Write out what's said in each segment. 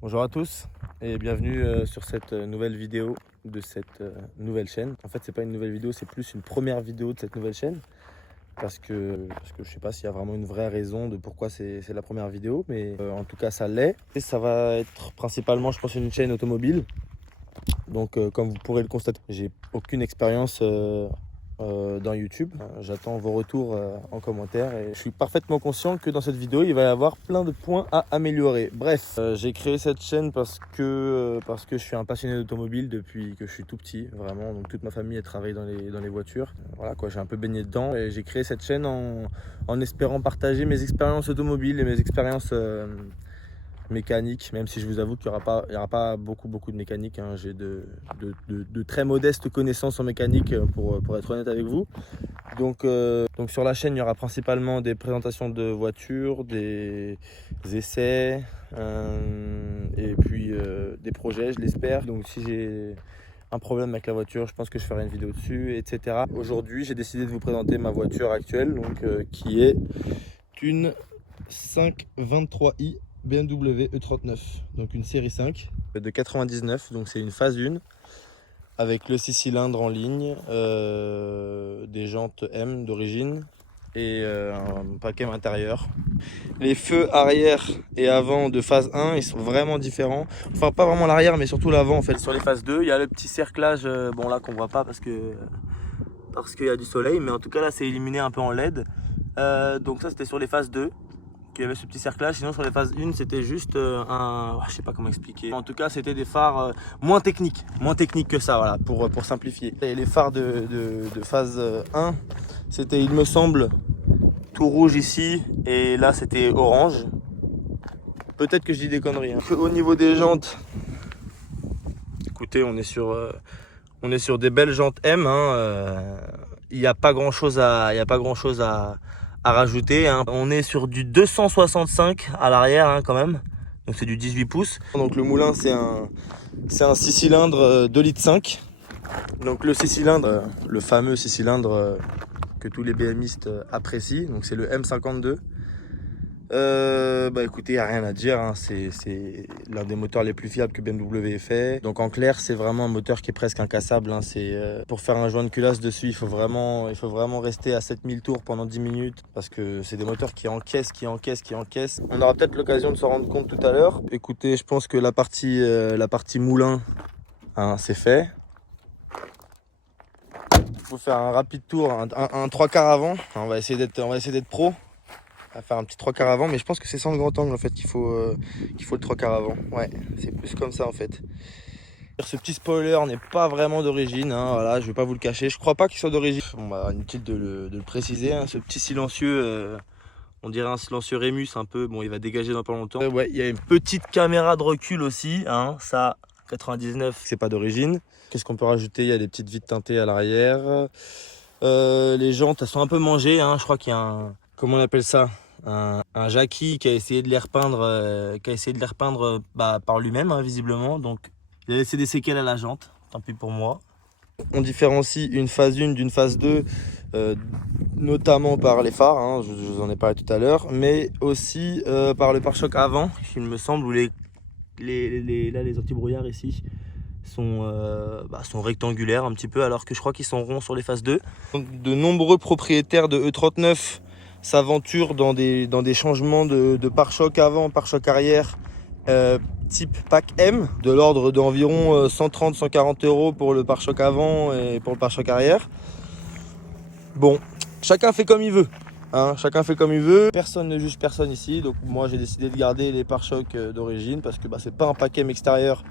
Bonjour à tous et bienvenue sur cette nouvelle vidéo de cette nouvelle chaîne. En fait, c'est pas une nouvelle vidéo, c'est plus une première vidéo de cette nouvelle chaîne parce que je sais pas s'il y a vraiment une vraie raison de pourquoi c'est la première vidéo, mais en tout cas ça l'est. Et ça va être principalement, je pense, une chaîne automobile. Donc comme vous pourrez le constater, j'ai aucune expérience dans YouTube. J'attends vos retours en commentaire et je suis parfaitement conscient que dans cette vidéo il va y avoir plein de points à améliorer. Bref, j'ai créé cette chaîne parce que je suis un passionné d'automobile depuis que je suis tout petit, vraiment. Donc toute ma famille a travaillé dans les voitures. Voilà quoi, j'ai un peu baigné dedans et j'ai créé cette chaîne en espérant partager mes expériences automobiles et mes expériences mécanique, même si je vous avoue qu'il n'y aura pas beaucoup de mécanique, hein. J'ai de très modestes connaissances en mécanique pour être honnête avec vous. Donc sur la chaîne, il y aura principalement des présentations de voitures, des essais et puis des projets, je l'espère. Donc si j'ai un problème avec la voiture, je pense que je ferai une vidéo dessus, etc. Aujourd'hui, j'ai décidé de vous présenter ma voiture actuelle, donc, qui est une 523i BMW E39, donc une série 5 de 99, donc c'est une phase 1 avec le 6 cylindres en ligne, des jantes M d'origine et un paquet intérieur. Les feux arrière et avant de phase 1 ils sont vraiment différents, enfin pas vraiment l'arrière mais surtout l'avant en fait. Sur les phases 2 il y a le petit cerclage, bon là qu'on voit pas parce qu'il y a du soleil, mais en tout cas là c'est illuminé un peu en LED. Donc ça c'était sur les phases 2. Il y avait ce petit cerclage, sinon sur les phases 1 c'était juste je sais pas comment expliquer. En tout cas c'était des phares moins techniques que ça, voilà, pour simplifier. Et les phares de phase 1 c'était, il me semble, tout rouge ici et là c'était orange. Peut-être que je dis des conneries, hein. Au niveau des jantes, écoutez, on est sur des belles jantes M, hein. Il n'y a pas grand chose à rajouter, hein. On est sur du 265 à l'arrière, hein, quand même, donc c'est du 18 pouces. Donc le moulin c'est un 6 cylindres 2,5 litres. Donc le 6 cylindres, le fameux 6 cylindres que tous les BMistes apprécient, donc c'est le M52. Écoutez, il n'y a rien à dire, hein. C'est l'un des moteurs les plus fiables que BMW ait fait. Donc en clair, c'est vraiment un moteur qui est presque incassable, hein. Pour faire un joint de culasse dessus, il faut vraiment rester à 7000 tours pendant 10 minutes parce que c'est des moteurs qui encaissent. On aura peut-être l'occasion de s'en rendre compte tout à l'heure. Écoutez, je pense que la partie moulin, hein, c'est fait. Il faut faire un rapide tour, un 3/4 avant. On va essayer d'être pro. À faire un petit 3/4 avant, mais je pense que c'est sans le grand angle en fait qu'il faut le 3/4 avant. Ouais, c'est plus comme ça en fait. Ce petit spoiler n'est pas vraiment d'origine, hein, voilà, je vais pas vous le cacher. Je crois pas qu'il soit d'origine. Bon, inutile de le préciser, hein. Ce petit silencieux, on dirait un silencieux Rémus un peu. Bon, il va dégager dans pas longtemps. Ouais, il y a une petite caméra de recul aussi, hein. Ça, 99, c'est pas d'origine. Qu'est-ce qu'on peut rajouter? Il y a des petites vitres teintées à l'arrière. Les jantes, elles sont un peu mangées, hein. Je crois qu'il y a un... Comment on appelle ça? Un Jackie qui a essayé de les repeindre, par lui-même, hein, visiblement. Donc il a laissé des séquelles à la jante, tant pis pour moi. On différencie une phase 1 d'une phase 2, notamment par les phares, hein, je vous en ai parlé tout à l'heure, mais aussi par le pare-choc avant, il me semble, où les anti-brouillards ici sont rectangulaires un petit peu, alors que je crois qu'ils sont ronds sur les phases 2. De nombreux propriétaires de E39 s'aventurent dans des changements de pare-choc avant, pare-choc arrière, type pack M, de l'ordre d'environ 130-140 € pour le pare-choc avant et pour le pare-choc arrière. Bon, chacun fait comme il veut, hein, personne ne juge personne ici. Donc moi j'ai décidé de garder les pare-chocs d'origine parce que c'est pas un pack M extérieur,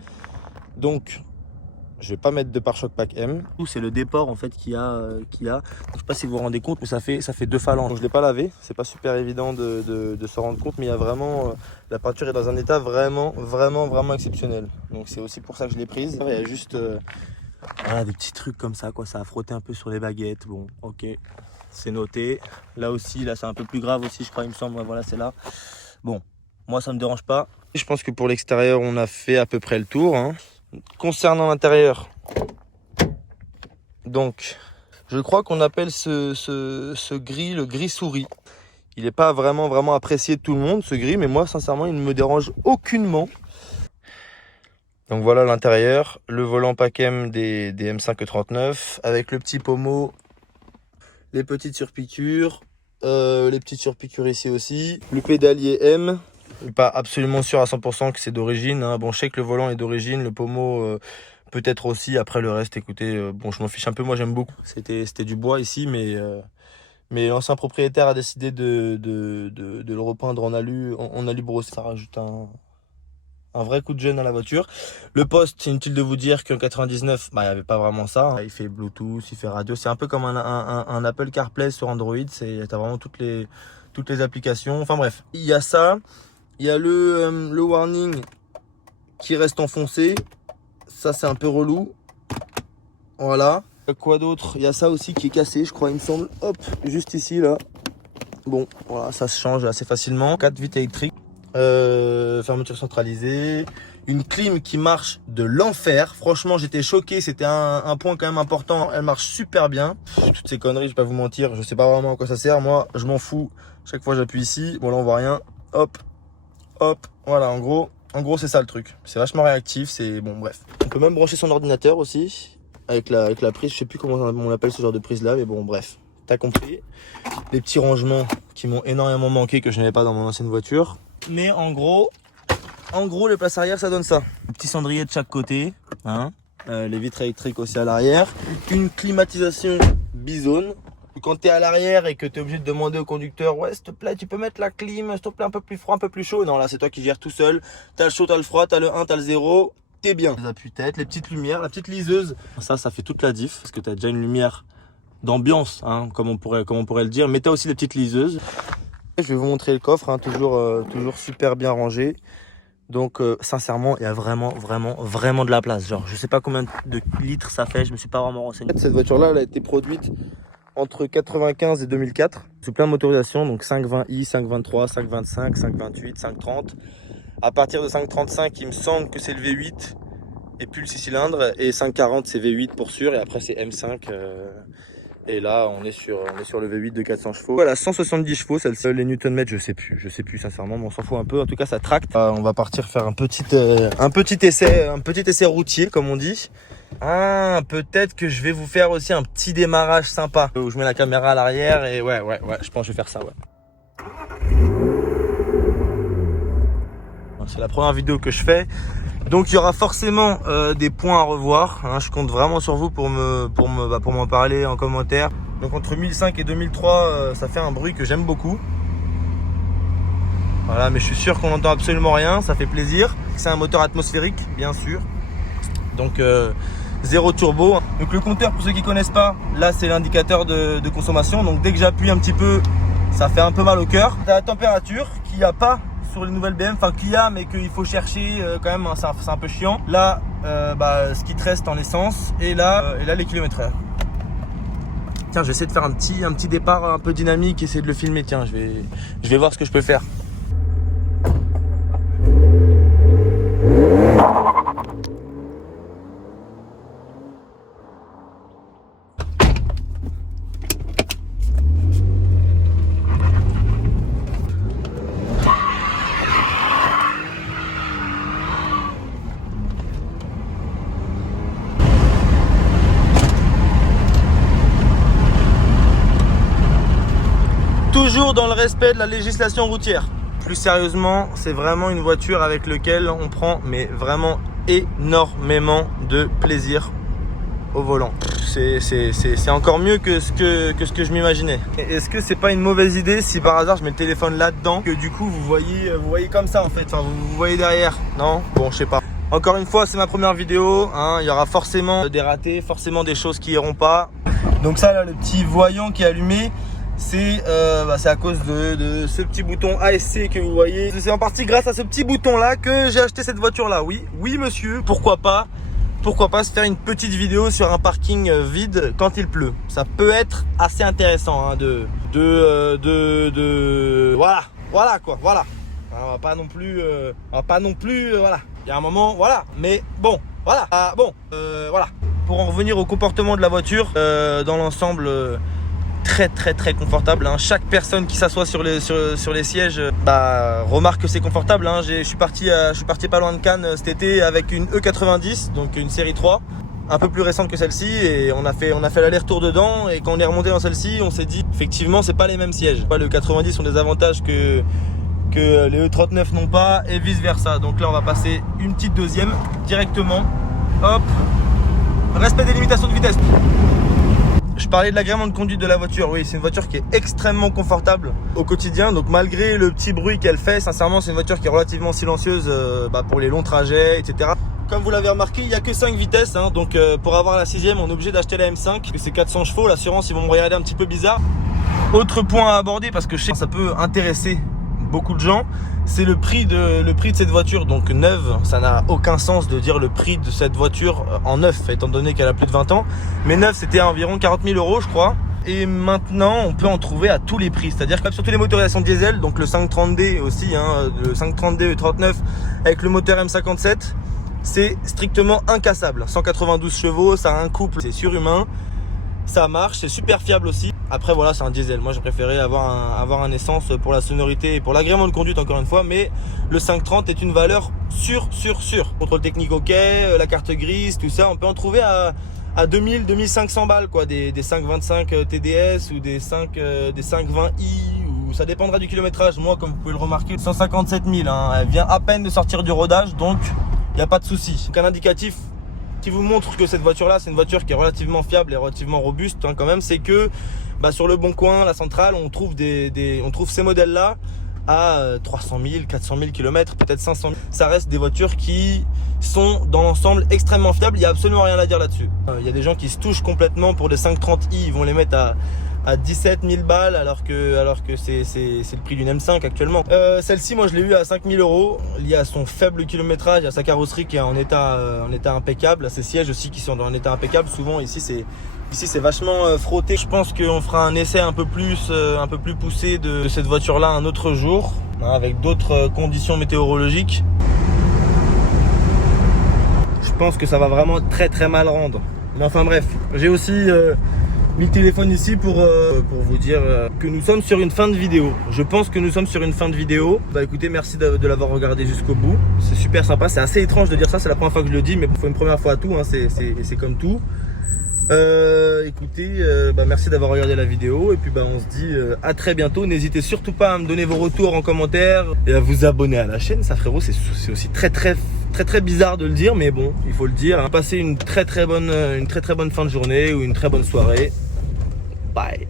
donc je vais pas mettre de pare-choc pack M. C'est le déport en fait qu'il y a. Je sais pas si vous vous rendez compte, mais ça fait 2 phalanges. Donc je l'ai pas lavé, c'est pas super évident de se rendre compte, mais il y a vraiment la peinture est dans un état vraiment exceptionnel. Donc c'est aussi pour ça que je l'ai prise. Il y a juste voilà, des petits trucs comme ça, quoi. Ça a frotté un peu sur les baguettes. Bon, ok, c'est noté. Là aussi, là c'est un peu plus grave aussi, je crois, il me semble. Voilà, c'est là. Bon, moi ça me dérange pas. Je pense que pour l'extérieur, on a fait à peu près le tour, hein. Concernant l'intérieur, donc je crois qu'on appelle ce gris le gris souris. Il n'est pas vraiment apprécié de tout le monde, ce gris, mais moi sincèrement il ne me dérange aucunement. Donc voilà l'intérieur, le volant Pacem des M5 E39 avec le petit pommeau, les petites surpiqûres, les petites surpiqûres ici aussi, le pédalier M. Pas absolument sûr à 100% que c'est d'origine, hein. Bon, je sais que le volant est d'origine, le pommeau peut-être aussi. Après le reste, écoutez, bon, je m'en fiche un peu, moi j'aime beaucoup. C'était du bois ici, mais l'ancien propriétaire a décidé de le repeindre en alu brossé. Ça rajoute un vrai coup de jeune à la voiture. Le poste, inutile de vous dire qu'en 99, bah, il n'y avait pas vraiment ça, hein. Il fait Bluetooth, il fait radio. C'est un peu comme un Apple CarPlay sur Android. T'as vraiment toutes les applications. Enfin bref, il y a ça. Il y a le warning qui reste enfoncé. Ça, c'est un peu relou. Voilà. Quoi d'autre? Il y a ça aussi qui est cassé, je crois, il me semble. Hop, juste ici, là. Bon, voilà, ça se change assez facilement. 4 vitres électriques. Fermeture centralisée, une clim qui marche de l'enfer. Franchement, j'étais choqué, c'était un point quand même important. Elle marche super bien. Toutes ces conneries, je vais pas vous mentir, je sais pas vraiment à quoi ça sert. Moi, je m'en fous. Chaque fois, j'appuie ici. Bon, là, on voit rien. Hop, hop. Voilà, en gros, c'est ça le truc. C'est vachement réactif. C'est bon, bref. On peut même brancher son ordinateur aussi avec la prise. Je sais plus comment on appelle ce genre de prise là, mais bon, bref. T'as compris. Les petits rangements qui m'ont énormément manqué que je n'avais pas dans mon ancienne voiture. Mais en gros, les places arrière, ça donne ça. Un petit cendrier de chaque côté, hein. Les vitres électriques aussi à l'arrière. Une climatisation bizone. Quand tu es à l'arrière et que tu es obligé de demander au conducteur, ouais, s'il te plaît, tu peux mettre la clim, s'il te plaît, un peu plus froid, un peu plus chaud. Non, là, c'est toi qui gères tout seul. Tu as le chaud, tu as le froid, tu as le 1, tu as le 0. T'es bien. Les appuis-tête, les petites lumières, la petite liseuse. Ça fait toute la diff. Parce que tu as déjà une lumière d'ambiance, hein, comme on pourrait le dire. Mais tu as aussi les petites liseuses. Je vais vous montrer le coffre, hein, toujours super bien rangé. Donc sincèrement, il y a vraiment de la place. Genre, je sais pas combien de litres ça fait, je me suis pas vraiment renseigné. Cette voiture-là, elle a été produite entre 95 et 2004 sous plein de motorisations, donc 520i, 523, 525, 528, 530. À partir de 535, il me semble que c'est le V8 et puis le 6 cylindres, et 540 c'est V8 pour sûr, et après c'est M5. Et là, on est sur le V8 de 400 chevaux. Voilà, 170 chevaux, celle-ci. Les Newton-mètres, je sais plus sincèrement, mais on s'en fout un peu. En tout cas, ça tracte. On va partir faire un petit essai routier, comme on dit. Ah, peut-être que je vais vous faire aussi un petit démarrage sympa. Où je mets la caméra à l'arrière et ouais, je pense que je vais faire ça, ouais. C'est la première vidéo que je fais. Donc il y aura forcément des points à revoir, hein. Je compte vraiment sur vous pour m'en parler en commentaire. Donc entre 1005 et 2003, ça fait un bruit que j'aime beaucoup. Voilà, mais je suis sûr qu'on n'entend absolument rien, ça fait plaisir. C'est un moteur atmosphérique, bien sûr. Donc zéro turbo. Donc le compteur, pour ceux qui connaissent pas, là c'est l'indicateur de consommation. Donc dès que j'appuie un petit peu, ça fait un peu mal au cœur. T'as la température qu'il n'y a pas sur les nouvelles BM, enfin qu'il y a, mais qu'il faut chercher quand même, hein, c'est un peu chiant. Là, ce qui te reste en essence, et là les kilomètres heure. Tiens, je vais essayer de faire un petit départ un peu dynamique, essayer de le filmer. Tiens, je vais voir ce que je peux faire. Toujours dans le respect de la législation routière. Plus sérieusement, c'est vraiment une voiture avec laquelle on prend vraiment énormément de plaisir au volant. C'est encore mieux que ce que je m'imaginais. Est-ce que c'est pas une mauvaise idée si par hasard je mets le téléphone là-dedans, que du coup vous voyez comme ça en fait, enfin vous voyez derrière? Non? Bon, je sais pas. Encore une fois, c'est ma première vidéo, hein. Il y aura forcément des ratés, forcément des choses qui iront pas. Donc ça là, le petit voyant qui est allumé, c'est à cause de ce petit bouton ASC que vous voyez. C'est en partie grâce à ce petit bouton là que j'ai acheté cette voiture là. Oui monsieur, pourquoi pas se faire une petite vidéo sur un parking vide quand il pleut. Ça peut être assez intéressant, hein, voilà quoi. On va pas non plus voilà. Il y a un moment, voilà, mais bon, voilà. Voilà. Pour en revenir au comportement de la voiture, dans l'ensemble, très confortable, hein. Chaque personne qui s'assoit sur les sièges remarque que c'est confortable, hein. Je suis parti pas loin de Cannes cet été avec une E90, donc une série 3, un peu plus récente que celle-ci, et on a fait l'aller-retour dedans, et quand on est remonté dans celle-ci, on s'est dit effectivement c'est pas les mêmes sièges. Les E90 ont des avantages que les E39 n'ont pas, et vice versa. Donc là on va passer une petite deuxième directement. Hop, respect des limitations de vitesse. Je parlais de l'agrément de conduite de la voiture. Oui, c'est une voiture qui est extrêmement confortable au quotidien. Donc malgré le petit bruit qu'elle fait, sincèrement c'est une voiture qui est relativement silencieuse pour les longs trajets, etc. Comme vous l'avez remarqué, il n'y a que 5 vitesses, hein. Donc pour avoir la 6ème, on est obligé d'acheter la M5, parce que c'est 400 chevaux. L'assurance, ils vont me regarder un petit peu bizarre. Autre point à aborder, parce que je sais que ça peut intéresser beaucoup de gens, c'est le prix de cette voiture. Donc neuve, ça n'a aucun sens de dire le prix de cette voiture en neuf, étant donné qu'elle a plus de 20 ans. Mais neuf, c'était à environ 40 000 €, je crois. Et maintenant, on peut en trouver à tous les prix. C'est-à-dire que sur toutes les motorisations diesel, donc le 530D aussi, hein, le 530D E39 avec le moteur M57, c'est strictement incassable. 192 chevaux, ça a un couple, c'est surhumain. Ça marche, c'est super fiable aussi. Après voilà, c'est un diesel. Moi j'ai préféré avoir un essence pour la sonorité et pour l'agrément de conduite, encore une fois. Mais le 530 est une valeur sûre. Contrôle technique ok, la carte grise, tout ça, on peut en trouver à 2000-2500 balles quoi. Des 525 TDS ou des 520i, ou ça dépendra du kilométrage. Moi, comme vous pouvez le remarquer, 157 000, hein. Elle vient à peine de sortir du rodage, donc il n'y a pas de souci. Donc un indicatif qui vous montre que cette voiture là, c'est une voiture qui est relativement fiable et relativement robuste, hein, quand même. C'est que sur le Bon Coin, la Centrale, on trouve ces modèles là à 300 000, 400 000 km, peut-être 500 000. Ça reste des voitures qui sont dans l'ensemble extrêmement fiables. Il n'y a absolument rien à dire là-dessus. Il y a des gens qui se touchent complètement pour des 530i, ils vont les mettre à 17 000 balles alors que c'est le prix d'une M5 actuellement. Celle-ci, moi je l'ai eu à 5 000 €, lié à son faible kilométrage, à sa carrosserie qui est en état impeccable, à ses sièges aussi qui sont en état impeccable. Souvent ici c'est vachement frotté. Je pense qu'on fera un essai un peu plus poussé de cette voiture là un autre jour, hein, avec d'autres conditions météorologiques. Je pense que ça va vraiment très mal rendre. Mais enfin bref, j'ai aussi mis le téléphone ici pour vous dire que nous sommes sur une fin de vidéo. Je pense que nous sommes sur une fin de vidéo. Écoutez, merci de l'avoir regardé jusqu'au bout. C'est super sympa, c'est assez étrange de dire ça, c'est la première fois que je le dis, mais il faut une première fois à tout, hein. C'est comme tout. Écoutez, merci d'avoir regardé la vidéo, et puis on se dit à très bientôt. N'hésitez surtout pas à me donner vos retours en commentaire et à vous abonner à la chaîne. Ça, frérot, c'est aussi très bizarre de le dire, mais bon, il faut le dire, hein. Passez une très bonne fin de journée ou une très bonne soirée. Bye.